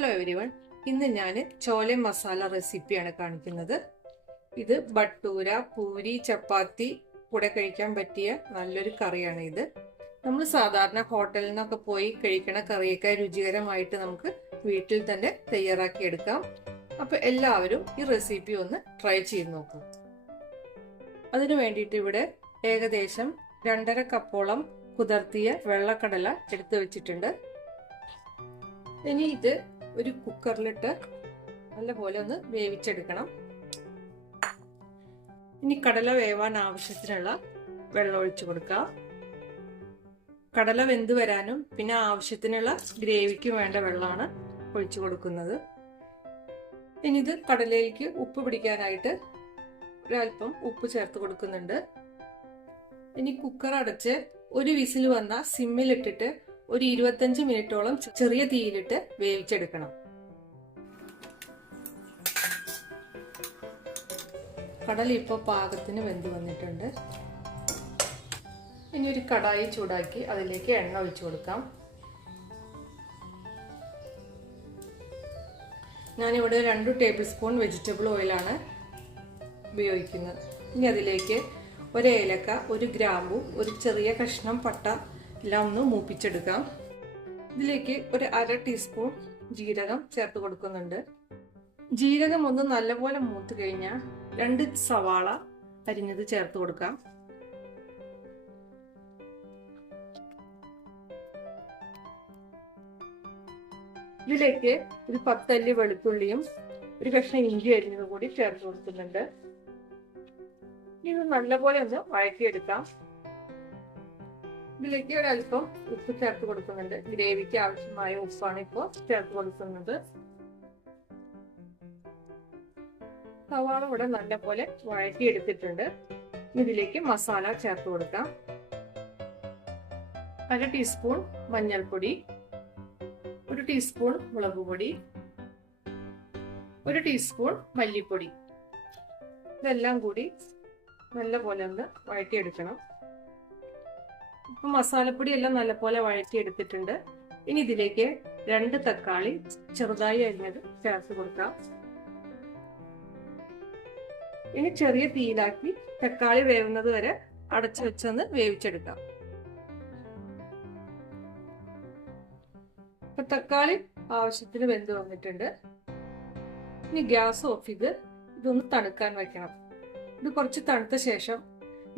Hello everyone ഇന്ന് ഞാൻ ചോല മസാല റെസിപ്പിയാണ് കാണിക്കുന്നത്. ഇത് ബട്ടൂര പൂരി ചപ്പാത്തി കൂടെ കഴിക്കാൻ പറ്റിയ നല്ലൊരു കറിയാണ് ഇത്. നമ്മൾ സാധാരണ ഹോട്ടലിൽ നിന്നൊക്കെ പോയി കഴിക്കണ കറിയൊക്കെ രുചികരമായിട്ട് നമുക്ക് വീട്ടിൽ തന്നെ തയ്യാറാക്കി എടുക്കാം. അപ്പൊ എല്ലാവരും ഈ റെസിപ്പി ഒന്ന് ട്രൈ ചെയ്ത് നോക്കും. അതിനു വേണ്ടിയിട്ട് ഇവിടെ ഏകദേശം രണ്ടര കപ്പോളം കുതിർത്തിയ വെള്ളക്കടല എടുത്തു വെച്ചിട്ടുണ്ട്. ഇനി ഇത് ഒരു കുക്കറിലിട്ട് നല്ലപോലെ ഒന്ന് വേവിച്ചെടുക്കണം. ഇനി കടല വേവാൻ ആവശ്യത്തിനുള്ള വെള്ളം ഒഴിച്ചു കൊടുക്കുക. കടല വെന്ത് വരാനും പിന്നെ ആവശ്യത്തിനുള്ള ഗ്രേവിക്ക് വേണ്ട വെള്ളമാണ് ഒഴിച്ചു കൊടുക്കുന്നത്. ഇനി ഇത് കടലയിലേക്ക് ഉപ്പ് പിടിക്കാനായിട്ട് ഒരല്പം ഉപ്പ് ചേർത്ത് കൊടുക്കുന്നുണ്ട്. ഇനി കുക്കർ അടച്ച് ഒരു വിസിൽ വന്ന സിമ്മിലിട്ടിട്ട് ഒരു ഇരുപത്തഞ്ച് മിനിറ്റോളം ചെറിയ തീയിലിട്ട് വേവിച്ചെടുക്കണം. കടൽ ഇപ്പോൾ പാകത്തിന് വെന്ത് വന്നിട്ടുണ്ട്. ഇനി ഒരു കടായി ചൂടാക്കി അതിലേക്ക് എണ്ണ ഒഴിച്ചു കൊടുക്കാം. ഞാനിവിടെ രണ്ട് ടേബിൾ സ്പൂൺ വെജിറ്റബിൾ ഓയിലാണ് ഉപയോഗിക്കുന്നത്. ഇനി അതിലേക്ക് ഒരു ഏലക്ക ഒരു ഗ്രാമ്പു ഒരു ചെറിയ കഷ്ണം പട്ട എല്ലാം ഒന്ന് മൂപ്പിച്ചെടുക്കാം. ഇതിലേക്ക് ഒരു അര ടീസ്പൂൺ ജീരകം ചേർത്ത് കൊടുക്കുന്നുണ്ട്. ജീരകം ഒന്ന് നല്ലപോലെ മൂത്ത് കഴിഞ്ഞാൽ രണ്ട് സവാള അരിഞ്ഞത് ചേർത്ത് കൊടുക്കാം. ഇതിലേക്ക് ഒരു പത്തല്ലി വെളുത്തുള്ളിയും ഒരു കഷ്ണം ഇഞ്ചി അരിഞ്ഞത് കൂടി ചേർത്ത് കൊടുക്കുന്നുണ്ട്. ഇത് നല്ലപോലെ ഒന്ന് വഴറ്റിയെടുക്കാം. ഇതിലേക്ക് ഒരല്പം ഉപ്പ് ചേർത്ത് കൊടുക്കുന്നുണ്ട്. ഗ്രേവിക്ക് ആവശ്യമായ ഉപ്പാണ് ഇപ്പോൾ ചേർത്ത് കൊടുക്കുന്നത്. സവാള ഇവിടെ നല്ലപോലെ വഴറ്റിയെടുത്തിട്ടുണ്ട്. ഇതിലേക്ക് മസാല ചേർത്ത് കൊടുക്കാം. അര ടീസ്പൂൺ മഞ്ഞൾപ്പൊടി ഒരു ടീസ്പൂൺ മുളക് പൊടി ഒരു ടീസ്പൂൺ മല്ലിപ്പൊടി. ഇതെല്ലാം കൂടി നല്ലപോലെ ഒന്ന് വഴറ്റിയെടുക്കണം. ഇപ്പൊ മസാലപ്പൊടി എല്ലാം നല്ലപോലെ വഴറ്റി എടുത്തിട്ടുണ്ട് ഇനി ഇതിലേക്ക് രണ്ട് തക്കാളി ചെറുതായി അരിഞ്ഞത് ചേർത്ത് കൊടുക്കാം. ഇനി ചെറിയ തീയിലാക്കി തക്കാളി വേവുന്നത് വരെ അടച്ചു വെച്ചൊന്ന് വേവിച്ചെടുക്കാം. ഇപ്പൊ തക്കാളി ആവശ്യത്തിന് വെന്ത് വന്നിട്ടുണ്ട്. ഇനി ഗ്യാസ് ഓഫ് ചെയ്ത് ഇതൊന്ന് തണുക്കാൻ വെക്കണം. ഇത് കുറച്ച് തണുത്ത ശേഷം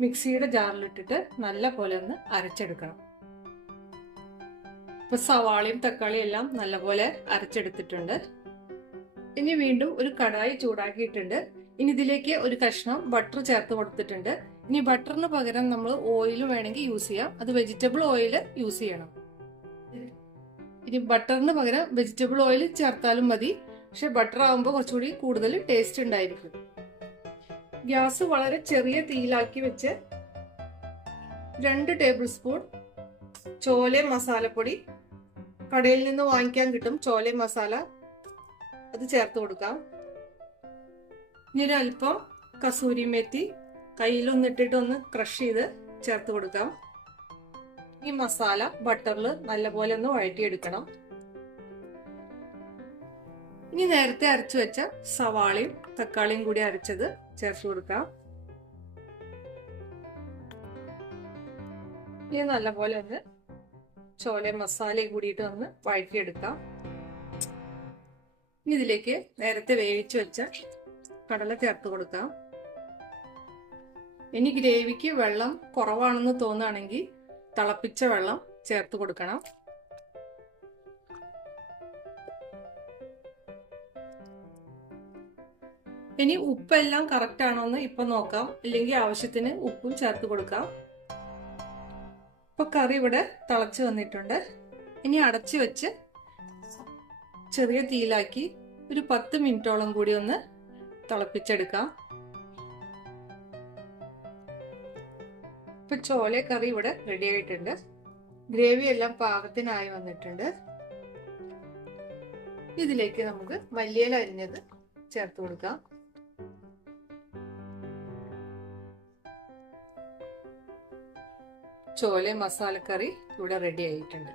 മിക്സിയുടെ ജാറിലിട്ടിട്ട് നല്ല പോലെ ഒന്ന് അരച്ചെടുക്കണം. ഇപ്പൊ സവാളയും തക്കാളിയും എല്ലാം നല്ലപോലെ അരച്ചെടുത്തിട്ടുണ്ട്. ഇനി വീണ്ടും ഒരു കടായി ചൂടാക്കിയിട്ടുണ്ട്. ഇനി ഇതിലേക്ക് ഒരു കഷ്ണം ബട്ടർ ചേർത്ത് കൊടുത്തിട്ടുണ്ട്. ഇനി ബട്ടറിന് പകരം നമ്മൾ ഓയിൽ വേണമെങ്കിൽ യൂസ് ചെയ്യാം. അത് വെജിറ്റബിൾ ഓയിൽ യൂസ് ചെയ്യണം. ഇനി ബട്ടറിന് പകരം വെജിറ്റബിൾ ഓയിൽ ചേർത്താലും മതി. പക്ഷെ ബട്ടർ ആകുമ്പോൾ കുറച്ചുകൂടി കൂടുതൽ ടേസ്റ്റ് ഉണ്ടായിരിക്കും. ഗ്യാസ് വളരെ ചെറിയ തീയിലാക്കി വെച്ച് രണ്ട് ടേബിൾ സ്പൂൺ ചോല മസാലപ്പൊടി. കടയിൽ നിന്ന് വാങ്ങിക്കാൻ കിട്ടും ചോല മസാല. അത് ചേർത്ത് കൊടുക്കാം. ഇനി കസൂരി മെത്തി കയ്യിലൊന്നിട്ടിട്ട് ഒന്ന് ക്രഷ് ചെയ്ത് ചേർത്ത് കൊടുക്കാം. ഈ മസാല ബട്ടറിൽ നല്ലപോലെ ഒന്ന് വഴറ്റിയെടുക്കണം. ഇനി നേരത്തെ അരച്ചു വെച്ച സവാളയും തക്കാളിയും കൂടി അരച്ചത് ചേർത്ത് കൊടുക്കാം. ഇനി നല്ലപോലെ ഒന്ന് ചോല മസാലയും കൂടിയിട്ട് ഒന്ന് വഴറ്റിയെടുക്കാം. ഇതിലേക്ക് നേരത്തെ വേവിച്ചു വെച്ച കടല ചേർത്ത് കൊടുക്കാം. ഇനി ഗ്രേവിക്ക് വെള്ളം കുറവാണെന്ന് തോന്നുകയാണെങ്കിൽ തിളപ്പിച്ച വെള്ളം ചേർത്ത് കൊടുക്കണം. ഇനി ഉപ്പെല്ലാം കറക്റ്റ് ആണോ എന്ന് ഇപ്പൊ നോക്കാം. ഇല്ലെങ്കിൽ ആവശ്യത്തിന് ഉപ്പും ചേർത്ത് കൊടുക്കാം. ഇപ്പൊ കറി ഇവിടെ തിളച്ച് വന്നിട്ടുണ്ട്. ഇനി അടച്ചു വെച്ച് ചെറിയ തീയിലാക്കി ഒരു പത്ത് മിനിറ്റോളം കൂടി ഒന്ന് തിളപ്പിച്ചെടുക്കാം. ഇപ്പൊ ചോല കറി ഇവിടെ റെഡി ആയിട്ടുണ്ട്. ഗ്രേവി എല്ലാം പാകത്തിനായി വന്നിട്ടുണ്ട്. ഇതിലേക്ക് നമുക്ക് മല്ലിയില അരിഞ്ഞത് ചേർത്ത് കൊടുക്കാം. ചോല മസാലക്കറി ഇവിടെ റെഡി ആയിട്ടുണ്ട്.